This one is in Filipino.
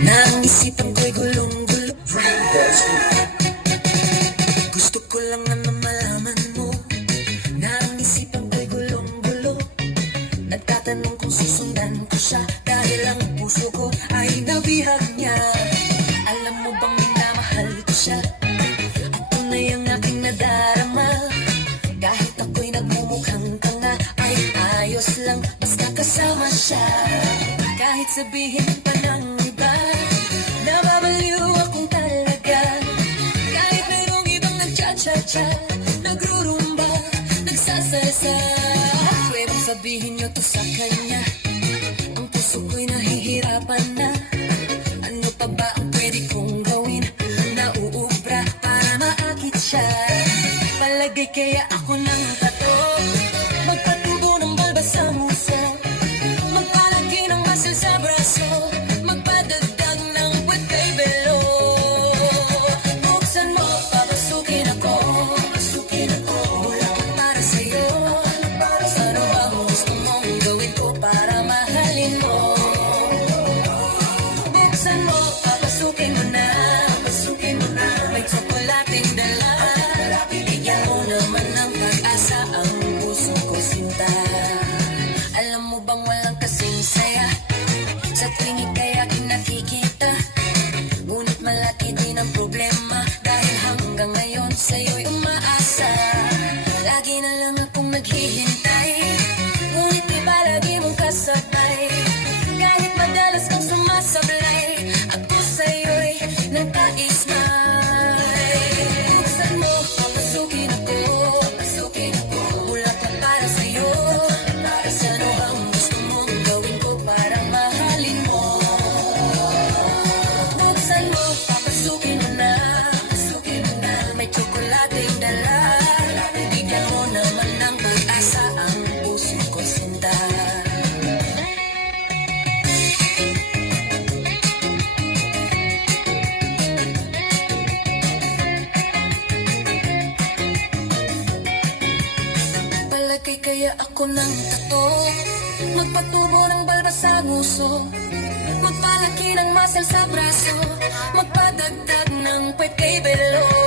na ang isipan ko'y gulong-gulo. Gusto ko lang na malaman mo na ang isipan ko'y gulong-gulo. Nagtatanong kung susundan ko siya dahil ang puso ko ay nabihag niya. Alam mo bang minamahal ko siya at tunay ang aking nadarama. Kahit ako'y nagmumukhang tanga ay ayos lang basta kasama siya. Kahit sabihin pa ng iba, nababaliw akong talaga. Kahit mayroong ibang nagcha-cha-cha, nagrurumba, nagsasalsa. Pwedeng sabihin niyo to sa kanya, ang puso ko'y nahihirapan na. Ano pa ba ang pwede kong gawin? Nauubra para maakit siya. Palagay kaya ako ng tato, magpatubo ng balbas sa muso, magpalaki ng muscle sa braso, magpadagdag ng puwet kay belo. Buksan mo, papasukin ako, bulat para sa'yo. Ano ang gusto mong gawin ko para mahalin mo? Buksan mo, papasukin mo na, may tsokolating dala. Bigyan mo naman ng pag-asa ang puso ko sinta. Alam mo bang walang kasing saya sa tuwing ika'y aking nakikita? Ngunit malaki din ang problema dahil hanggang ngayon sa'yo'y umaasa. Lagi na lang akong naghihintay, ngunit di ba lagi mong kasabay? Kahit madalas kang sumasablay, ako sa'yo'y nagkaismay. Buksan mo, papasukin ako, bulat na para sa'yo. Ano ang gusto mong gawin ko para mahalin mo? Buksan mo, papasukin mo na, may tsokolating dala. Bigyan mo naman ng pag-asa ang puso ko sinta. Palagay kaya ako ng tato, magpatubo ng balbas sa nguso, magpalaki ng muscle sa braso, magpadagdag ng puwet kay belo.